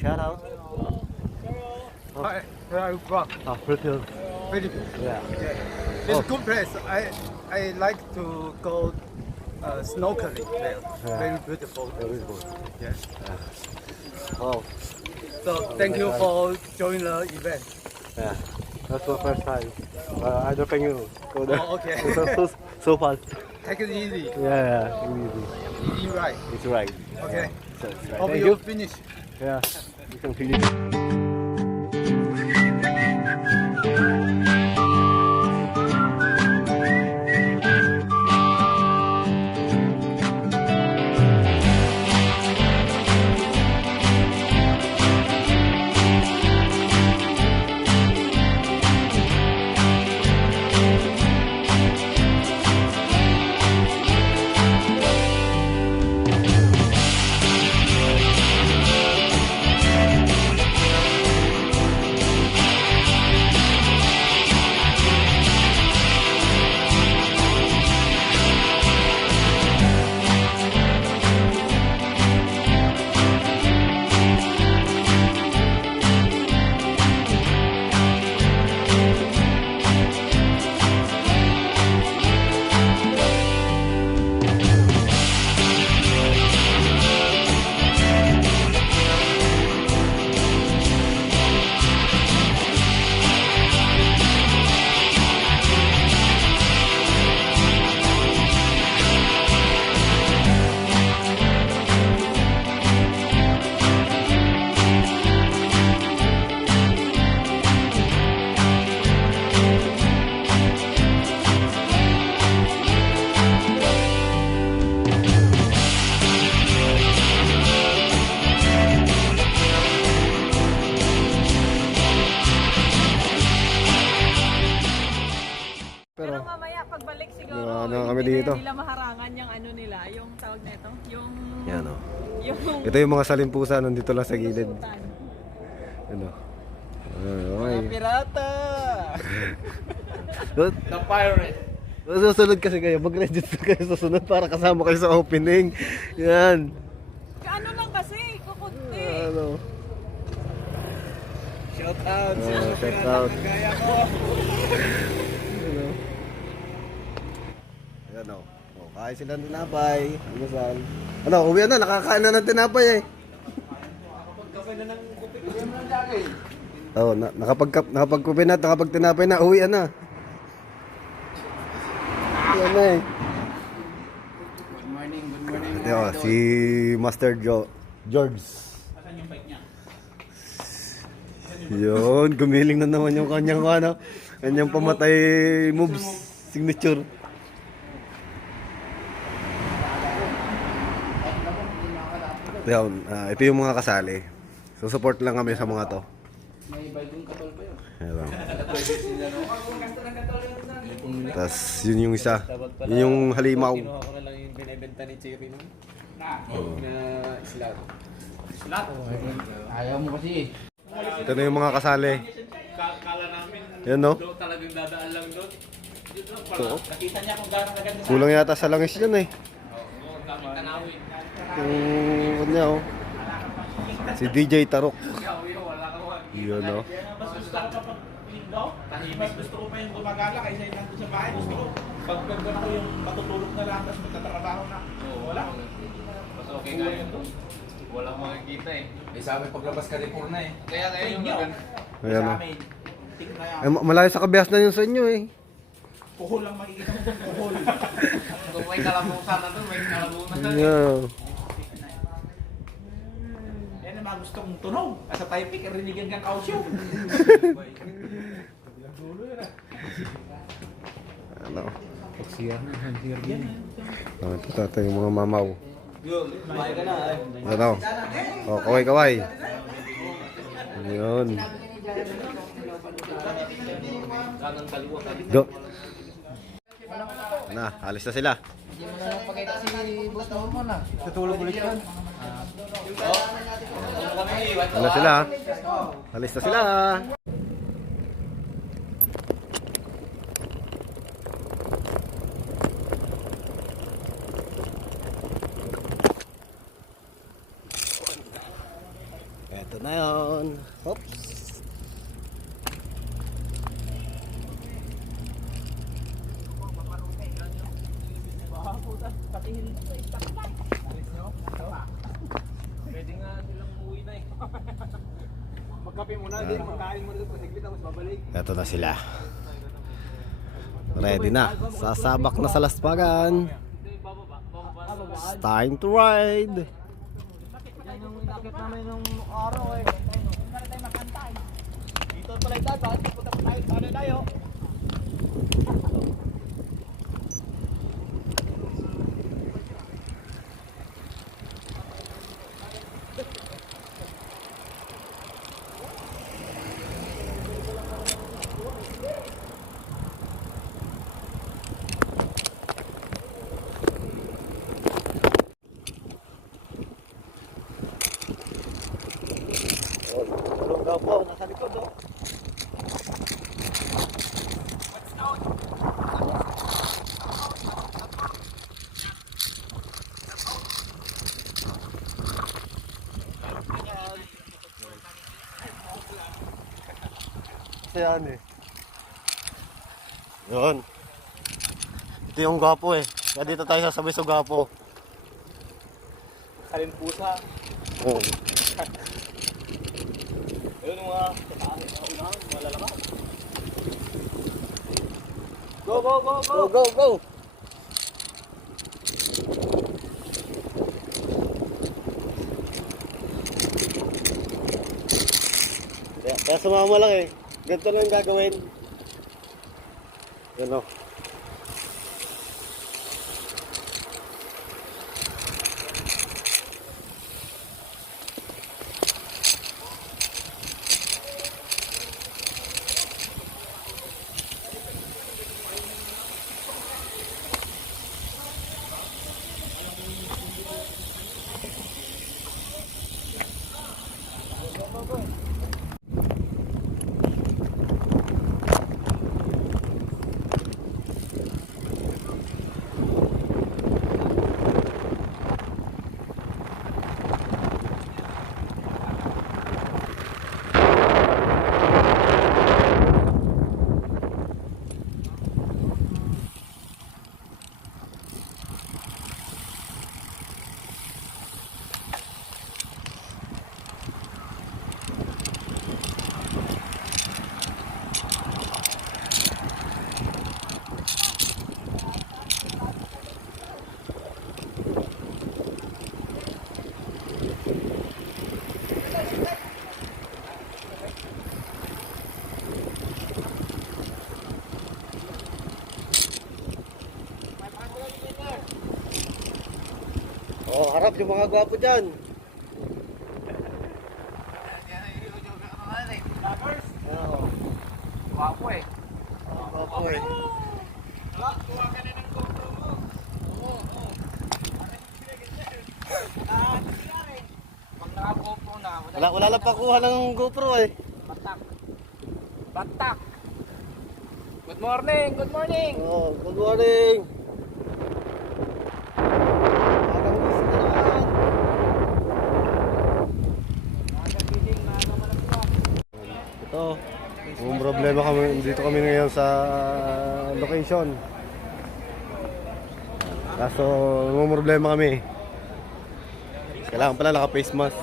shout out. Hi, where are you from? Philippines. Philippines. Yeah. Yeah. It's a good place. I like to go snorkeling there. Yeah. Very beautiful. Very good. Yes. Oh, So thank you for joining the event. yeah. That's my first time. I don't think you go there. Oh, okay. So fast. Take it easy. Yeah, easy. Easy right. It's right. Okay. So it's right. Hope Thank you you. finish. Yeah, you can finish. Pero mamaya pagbalik siguro, Ano kami hindi dito? na nila maharangan yung ano nila, yung tawag na ito, yung Yan o. yung Ito yung mga salimpusa nandito lang sa gilid. lusutan. Ano? Okay. Pirata! The pirate. Susunod kasi kayo. Mag-register kayo susunod para kasama kayo sa opening. Yan. Kaano lang kasi, kukunti. Ano? Shout out! Shout out. Gaya ko! Ano? Ayan o. Oh, kain sila ng tinapay. Ano saan? Ano, uwi na. Nakakain na ng tinapay eh. Oo, nakapagkupi na, nakapagtinapay na, uwi na. Yan na eh. Good morning. Ito, si Master George. Yun, gumiling na naman yung kanyang kanyang pamatay moves, signature. Yun, ito yung mga kasali. So support lang kami sa mga to. May bagong katol pa yun. Ayan. Tapos yun yung isa. Yun yung halimaw. Kinuha ko na lang yung binibenta ni Cherry nun. Na islat. Islat? Ayaw mo kasi. Ito na yung mga kasali. Kala namin, Yan no? doon talagang dadaan lang doon. Yun lang pala. Ito. Nakita niya kung gano'ng kaganda. Kulang yata sa langis yan eh. Oo, daming tanawin. Yung ano oh. Si DJ Tarok. Ikaw, wala ka wag. Yun no? Mas gusto ko kapag linggaw, mas gusto ko pa yung gumagala kaysa yung nandun sa bahay. Gusto ko, pag pagod ako yung matutulog na lang, tapos magtatrabaho na. Wala. Mas okay nga yun doon. Walang makikita eh. Eh sa amin paglabas ka rin na eh. Kaya yung Ayan sa no? amin, tik na yan. Malayo sa kabihas na yun sa inyo eh. Kuhol lang makikita mo doon, kuhol. Kung may kalamusan na doon, may kalamusan na. Yeah. Yan ang mga gustong tunog. Sa Taipei, karinigan kang kausyo. Ano? Ito tatay yung mga mamaw. Ano? Oh, kaway. Yun. Go. Na, alis na sila. Hindi mo na lang pakita si Boss Norman ah. Tutulog ulit yan. Ano sila? Alis na sila. Eto na yun. Oops. Pwede nga nilang umuwi na eh. Magkape muna din, magkain muna doon, pasiglit tapos babalik. Eto na sila. Ready na. Sasabak na sa Laspagan. It's time to ride. Yan yung inakit namin nung araw eh. Dito pala yung dapat, punta pa tayo, paano tayo? Tulong daw po, nasa likod oh. Kasi yan eh. Yun. Ito yung gwapo eh. Kaya dito tayo sasabay sa gwapo. Karin pusa. Oo. Ayun mga unahan, malalaka. Go, go, go, go! Go, go, go! Kaya sumama lang eh. Ganito lang gagawin. Yan o. Oh, harap yung mga gwapo dyan. Oo. Wapo eh. Gwapo eh. Pag naka-GoPro na, Wala lang pakuha ng GoPro eh. batak. Batak. Good morning, good morning. Oh, good morning. Magang gising na naman. Ito, kung problema kami, dito kami ngayon sa location. Kaso, may problema kami. Kailangan pala naka-face mask.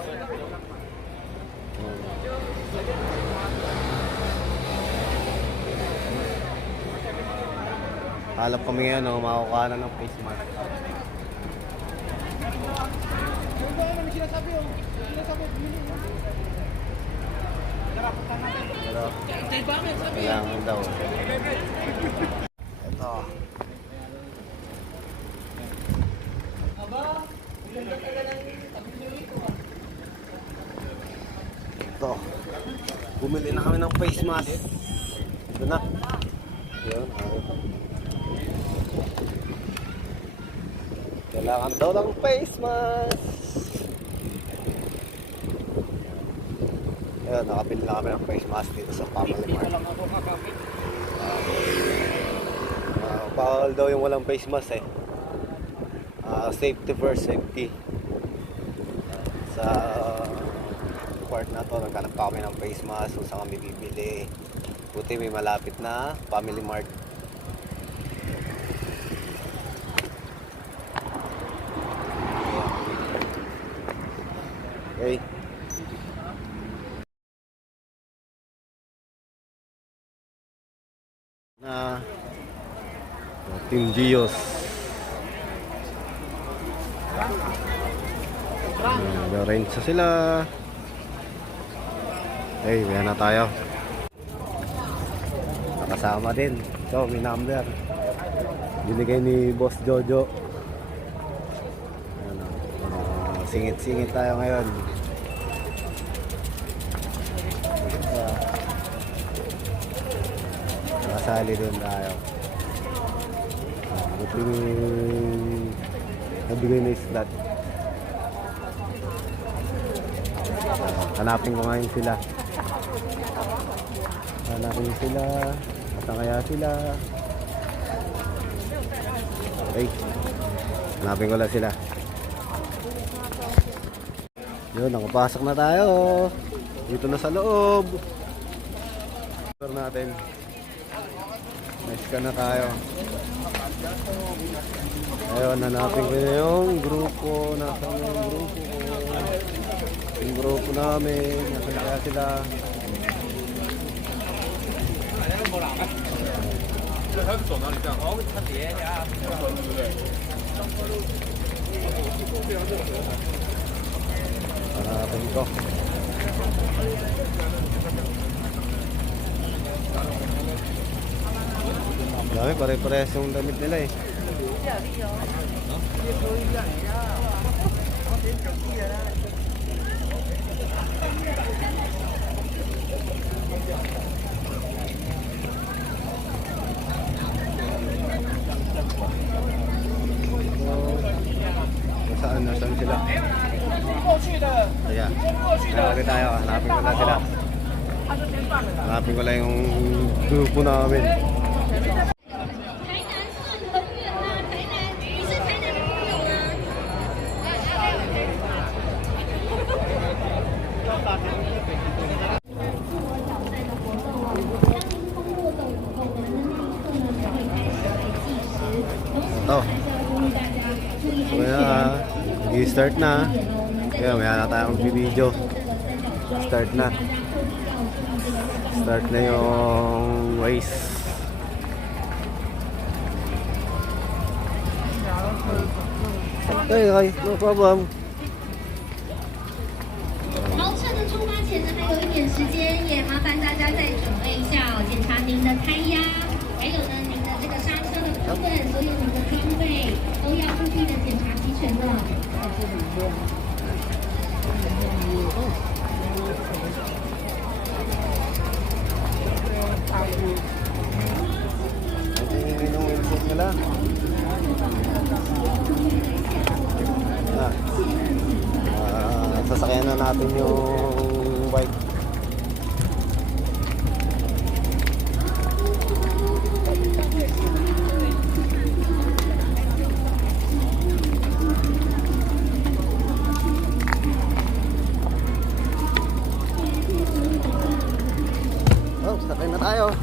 Halap kami ngayon ng makukuha na ng face mask. Pero, kailangan daw. Ito. Ito. Bumili na kami ng face mask. Ito na. Yun. Kailangan daw ng face mask. Ayun, nakabili na kami ng face mask dito sa Family Mart. Bawal daw yung walang face mask eh. Safety first, safety. Sa part na to. Naghanap pa kami ng face mask kung saan kami bibili. Buti may malapit na Family Mart. Okay. Na Team Gios. Nag-arrange na sila. Okay, may na tayo. Nakasama din. So, may number. Binigay ni Boss Jojo. Ano, singit-singit tayo ngayon. Nakasali din tayo. Buti nabigay na slot. Hanapin ko ngayon sila. Hanapin sila. Saan kaya sila? Okay. Hanapin ko lang sila. Yun, nakapasok na tayo. Dito na sa loob. Tour natin. Nice ka na tayo. Ayun, hanapin ko na yung grupo. Nasaan yung grupo ko? Yung grupo namin. Nasaan kaya sila? Hanapin ko. Dami, pare-parehas yung damit nila eh. Nasaan sila? Ayan. Hanapin tayo. Hanapin ko lang sila. Hanapin ko lang yung grupo namin. Ito. Kaya, i-start na. Kaya, may na tayong video. Start na. Start na yung race. Okay, no problem. 好，趁着出发前呢，还有一点时间，也麻烦大家再准备一下哦，检查您的胎压，还有呢您的这个刹车的部分，所有您的装备都要务必的检查齐全的。Yung wheelset nila. Sasakyan na natin yung bike. Oh, sakay na tayo.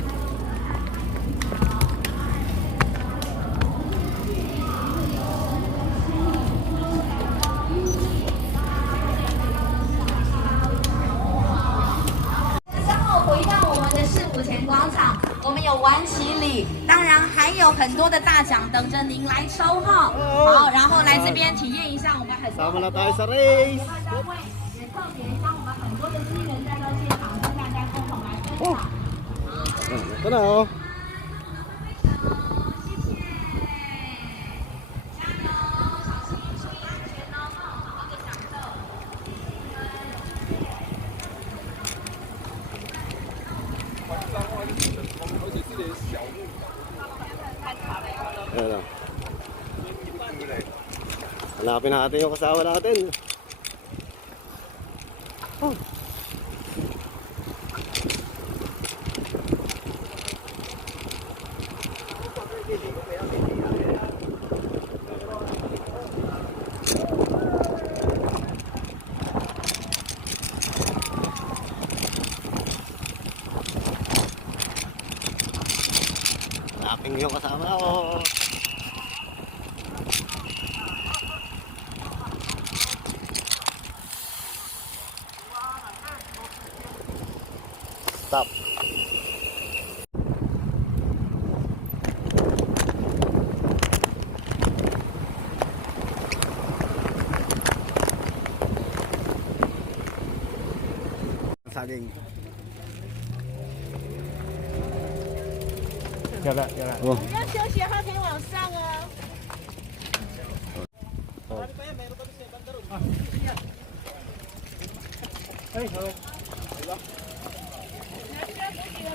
有晚起礼，当然还有很多的大奖等着您来抽哈。好，然后来这边体验一下我们很多 Sama na tayo sa race. 的位，也特别将我们很多的资源带到现场，跟大家共同来分享。 Ito na oh. Ayan. Hanapin natin yung kasama natin. Oh. Ang iyong kasama ko. Stop. Saging. Oh. 不要休息，它可以往上哦。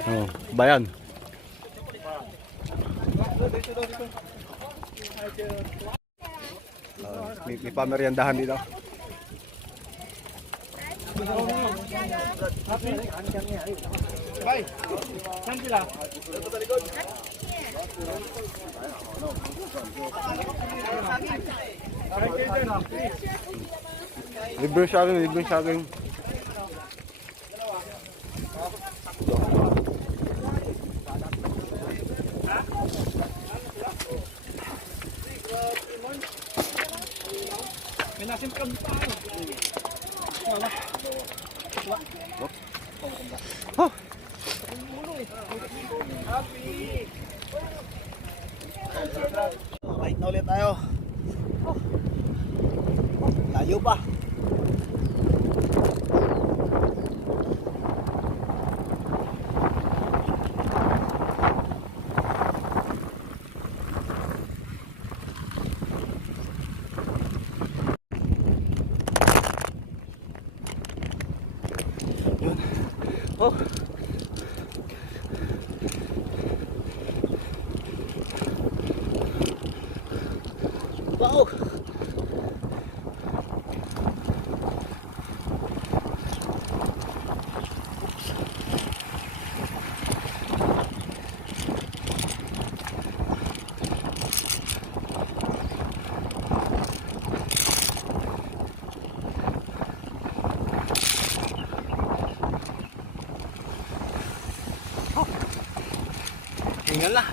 Oh, bayan. May pameriendahan dito. Libreng saging, libreng saging. Oh. Balik na ulit tayo. Layo pa. Yun. Oh. Wow. Hingal na.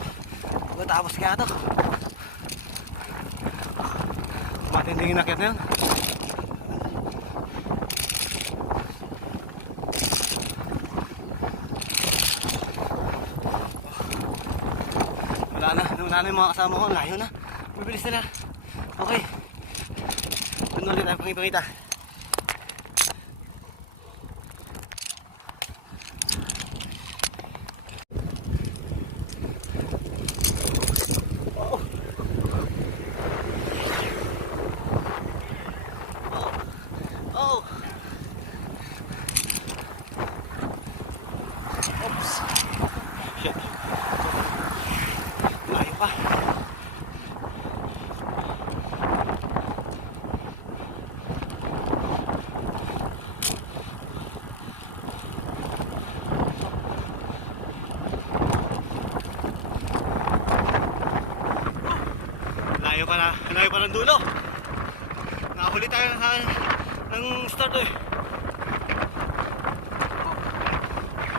Pagkatapos kaya ito. Matinding inakit na yun. Wala na yung mga kasama ko. Layo na. Bibilis nila. Okay. Doon ulit tayo pangipangita. Layo pa. Layo pa ng dulo. Nakahuli tayo ng start eh.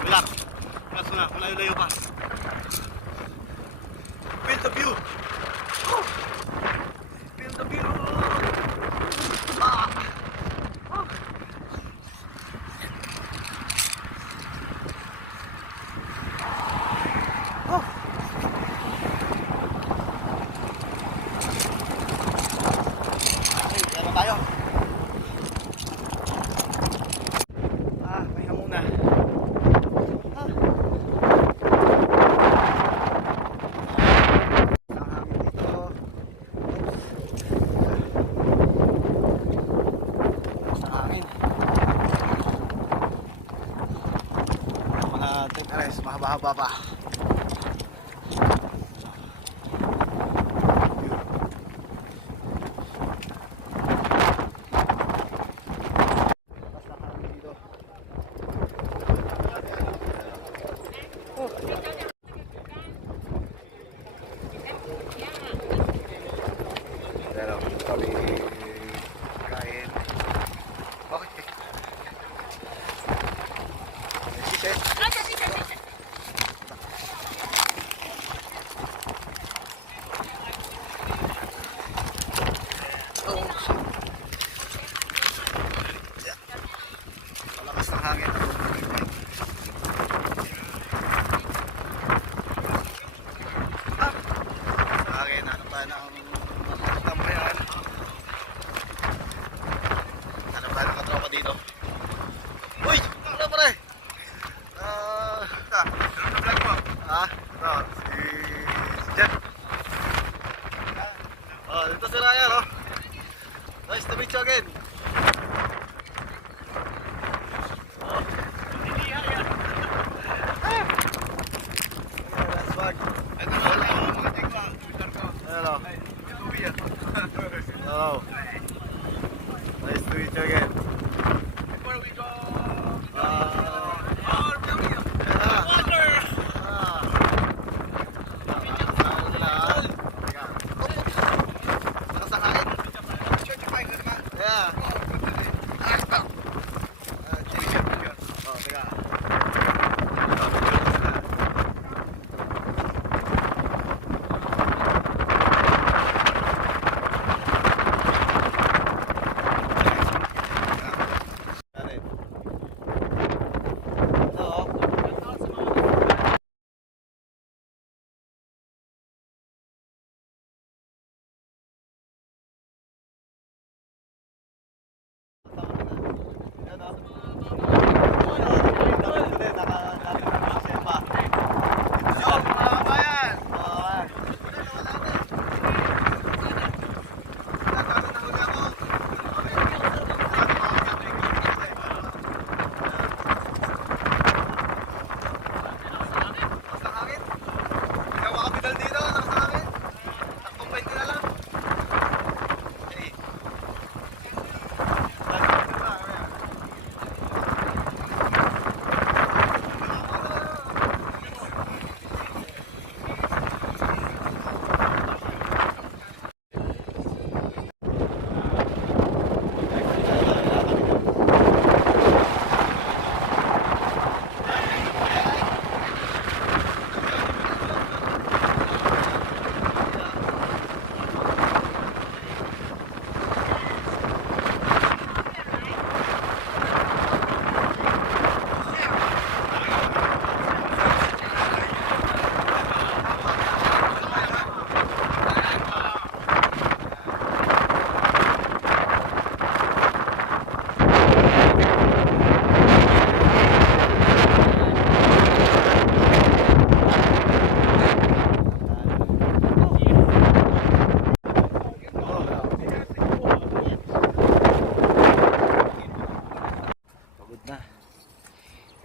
Relax. Relax muna. Malayo-layo pa. Feel the view. Feel the view. Okay, tayo. Pahinga muna. Mahaba-haba pa. Pero kami kain. Okay. Sisi.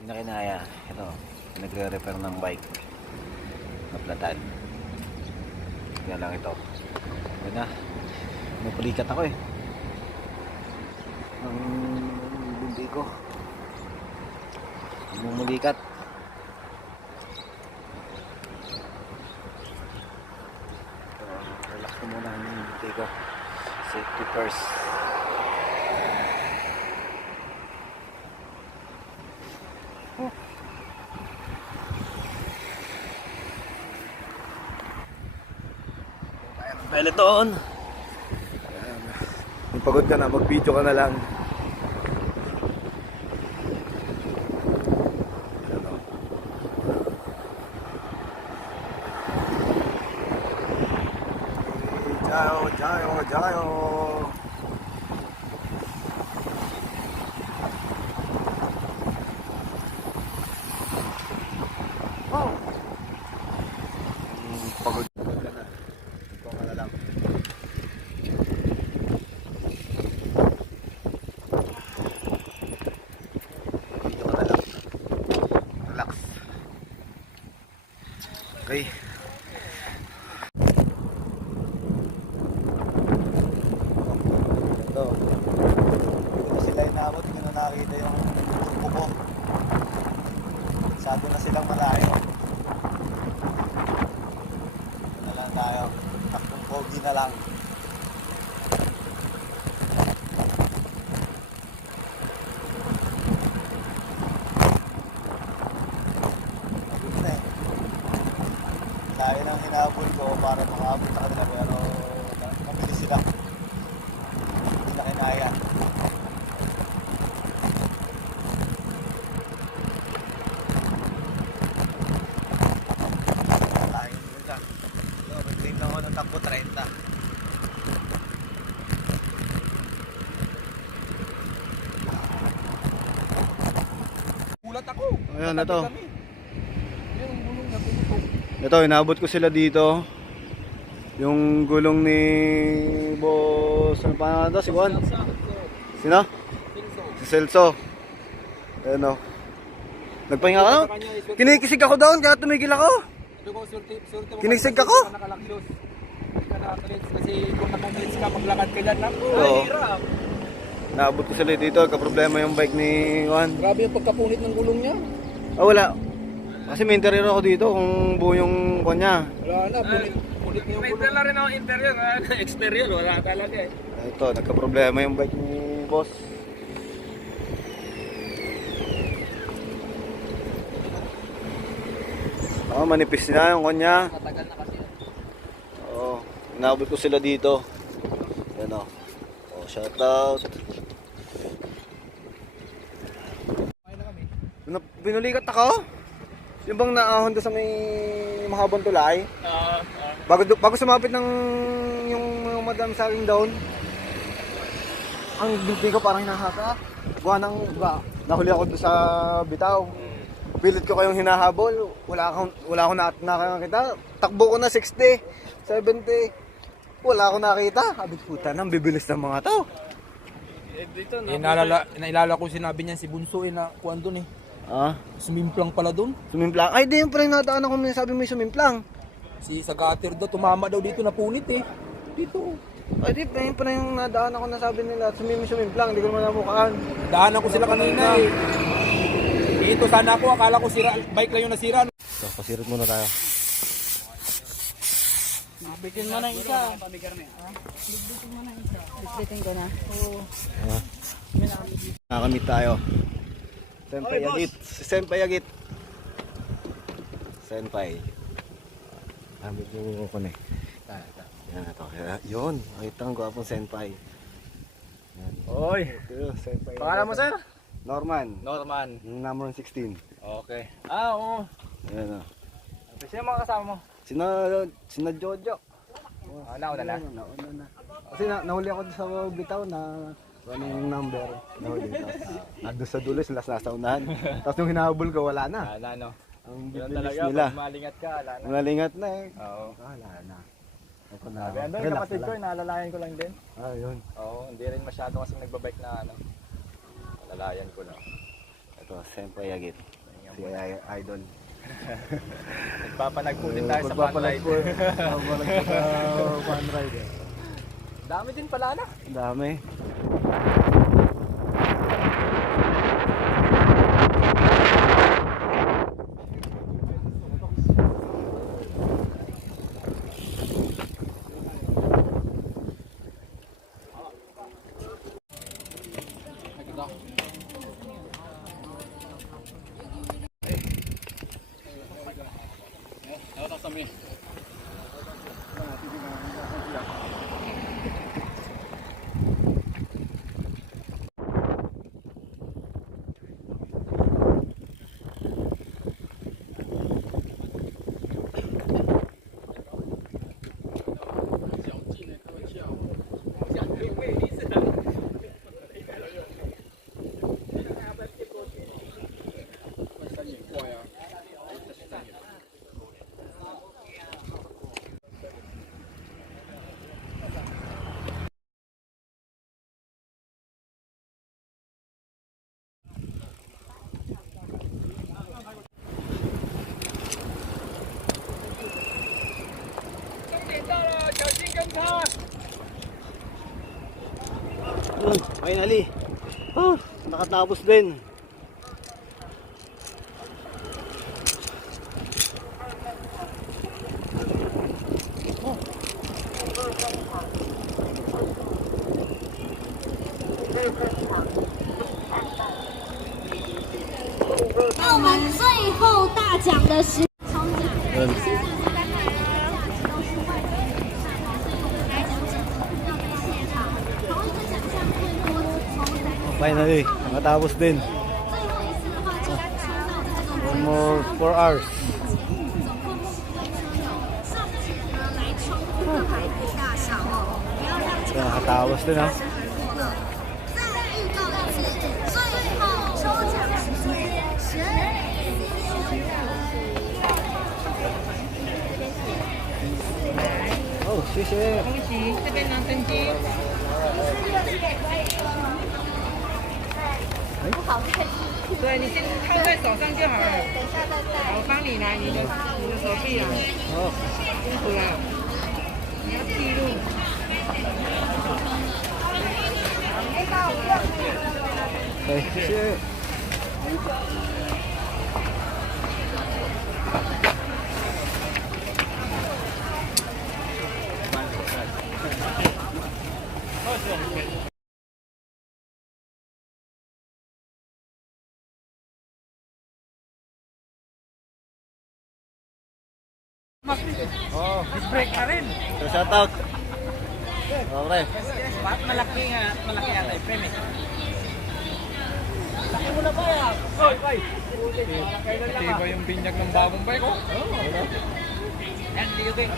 Hindi na kinaya. Ito, nagre-repair ng bike. Naplatan. Kaya lang ito. Yan na. Napulikat ako eh. Ang bindi ko. Mumulikat. Relax ko muna ang bindi ko. Safety first. Peloton. Yung pagod ka na, mag-video ka na lang. Jayo, jayo, jayo. Oh. Pagod ka na. Ikaw ka na lang. Video ka na lang. Relax. Okay. Ito. Ito sila inaabot. Hindi na nakakita yung kubo. Masyado na silang malayo. Ito na lang tayo. Takbong pogi na lang. Ayun na eh. Layo ng hinabol ko para makaabot sa kanila pero mabilis sila. Hindi na kinaya. Layo nila. So, mag-claim lang ako ng takbo 30. Gulat ako. Ayan, ito. Kami. Yung gulong na pumutok. Ito, inabot ko sila dito. Yung gulong ni Boss, ano pa nga ito? Si Juan? Sino? Si Celso. Ayan o. Nagpahinga ka no? Kinikisig ako doon, kaya tumigil ako. Kinisig ako. Kasi kung nakakalis ka, maglakad ka dyan. Oo. Naabot ko sila dito, kaproblema yung bike ni Juan. Grabe yung pagkapunit ng gulong niya. Ah, wala. Kasi may interior ako dito kung buo yung kanya. Wala na, punit na yung gulong. May rin ako interior, exterior, wala talaga eh. Ito, nagka-problema yung bike ni Boss. Oh, manipis na yung kanya. Matagal na kasi. Oo, inabot ko sila dito. Yan o. Oh, shoutout. Pinulikat ako? Yung bang naahon doon sa may mahabang tulay? Bago sumapit ng yung mga madam sa aking down, ang binti ko parang hinahata. Nahuli ako doon sa bitaw. Pilit ko kayong hinahabol. Wala akong nakakita. Takbo ko na 60, 70. Wala akong nakita. Sabi puta nang bibilis ng mga to. Nailala ko sinabi niya si Bunso na kuwan doon eh. Ah, Sumimplang pala doon. sumimplang. Ay, di yung pala yung nataan ako may sabi mo yung sumimplang. Si Sagater daw, tumama daw dito, napunit eh. Dito. Ay, di, yun pala yung nadaan ako na sabi nila. Sumimplang, di ko naman namukaan. Daanan ko sila kanina eh. Dito sana ako, akala ko sira, bike lang yung nasira. So, pasirot muna tayo. Bitin mo na isa. Bitin mo na isa. Bitin ko na. Oo. Nakakamit tayo. Senpai Yagit. Si Senpai Yagit. Senpai. Ambil yung ko na eh. Yan ito. Yun. Nakita ang gwapong Senpai. Yan. Oy, Senpai. pangalan mo sir? Norman. Norman. Number 16. Okay. Ah, oo. Yan o. Sino mga kasama mo? Sina Jojo. Nauna na. Nauna na. Kasi nahuli ako sa bitaw na ano yung number. Nahuli. Nandun sa dulo, sila nasa unahan. Tapos yung hinahabol ko, wala na. Wala no. Ang Yun bibilis talaga, nila. pag malingat ka, wala na. Malingat na eh. Oo. Wala na. Ako na. Sabi, andun yung kapatid ko, naalalayan ko lang din. Ah, yun. Oo, hindi rin masyado kasi nagbabike na ano. Nalalayan ko lang. Ito, Siyempre, Yagit. Si Idol. Nagpapalag po din tayo sa fan ride. Magpapalag po sa fan ride. Dami din pala na. Ang dami. Finally. Oh, nakatapos din.那我们最后大奖的是抽奖，是大概都是外地上的，所以我们来奖者要在现场，同一个奖项最多只抽3次。 Finally, nakatapos din. 最后一次的话，就要抽到的这种 Almost 4 hours. 总共10位车友上节呢来冲这个牌子大小哦，不要让这个 Nakatapos din, ha? 发生而过了。再预告一次，最后抽奖时间12点Oh, 谢谢。恭喜这边拿登机。对，你先套在手上就好了。我帮你拿你的手臂啊。哦，辛苦了，你要记录。对，谢谢。Oh, break na rin. So, shout out. Okay. Malaki yata yung frame eh. Laki mo na ba yan? Oy, bay! Tiba yung binyag ng bagong bike ko. Yan, dito din.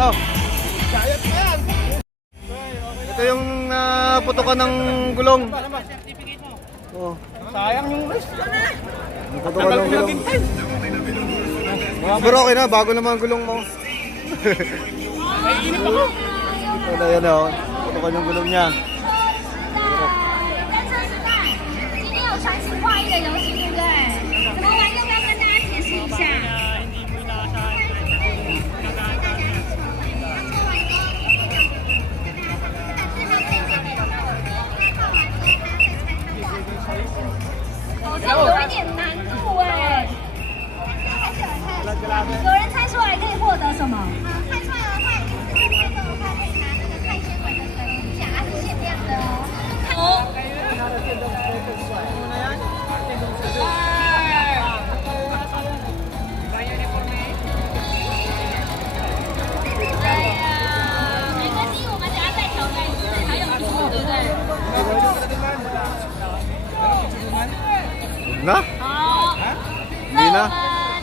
No. Ito yung putukan ng gulong. Oh. Sayang yung rest. Putukan ng gulong. Pero okay na, bago naman ang gulong mo. Ito yan o, putukan yung gulong niya. 单车时代，今天有传情画意的游戏，对不对？怎么玩？要不要跟大家解释一下？好像有一点难度哎。有人猜出来可以获得什么？猜出来的话，猜中的话可以拿那个碳纤维的等级夹，是限量的哦。哎呀，没关系，我们等下再调整，还有题目，对不对？ Na? 好，你呢？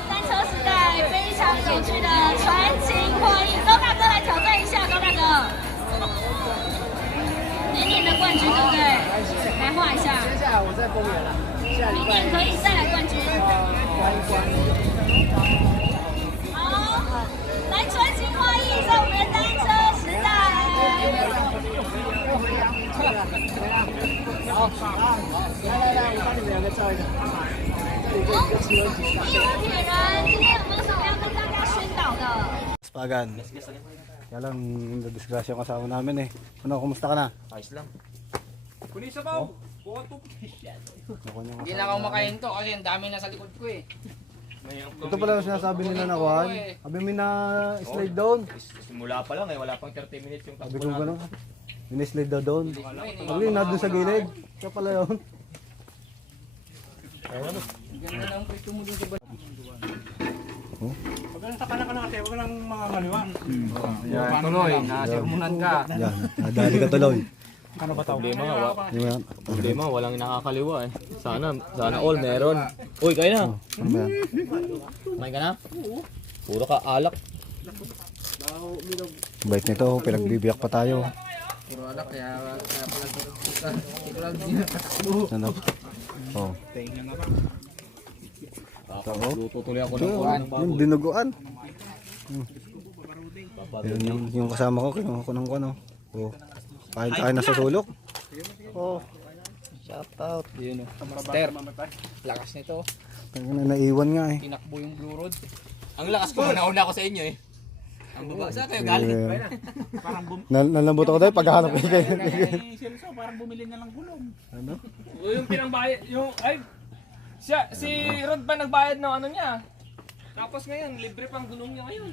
单车时代非常有趣的传情获益，高大哥来挑战一下，高大哥。年年的冠军对不对？来画一下。接下来我在公园了，明年可以再来冠军。好，来传情获益是我们的单车时代。义乌铁人，今天有没有什么要跟大家宣导的？ Pagan. Kaya lang, nadisgrasya yung kasama namin eh. Ano, kumusta ka na? Ayos lang. Kunin sa baw. Buwan to. Hindi na ako makahinto kasi ang dami na sa likod ko eh. Ito pala yung sinasabi nila na Juan. Sabi mo na slide down. Simula pa lang eh, wala pang 30 minutes yung Sabi takbo ko natin. gano'n. Mini-slide daw doon. Sabi na doon sa gilid. Ito pala yun. Ganda lang pwesto mo dun sa ba? Pag nasa kanan ka na kasi, huwag ka nang makakaliwa. Tuloy, nasirmunan ka. Yan, nadali ka tuloy. Ano ba tawag? Problema, Di ba yan? problema, walang nakakaliwa eh. Sana all meron. Uy, kayo na. Ano ba yan? Kumain ka na? Puro ka alak. Bait nito, pinagbibiyak pa tayo. Puro alak kaya pala ito. Ano? Oh. Luto tuloy ako ng Ito, kuwan. yung dinuguan. Yun, yung kasama ko, kinuha ko ng ano. Oh. Kain na sa sulok. Oh. Shout out. Yun o. Master. Lakas nito. Naiwan nga eh. Tinakbo yung Blue Road. Ang lakas ko, nauna ako sa inyo eh. Ang baba, saan kayo galing? Nalambot ako tayo paghahanap ko kayo. Seryoso, parang bumili na lang gulong. Ano? Yung pinangbayad, yung, ay, si Rod pa nagbayad ng ano niya. Tapos ngayon, libre pang gulong niya ngayon.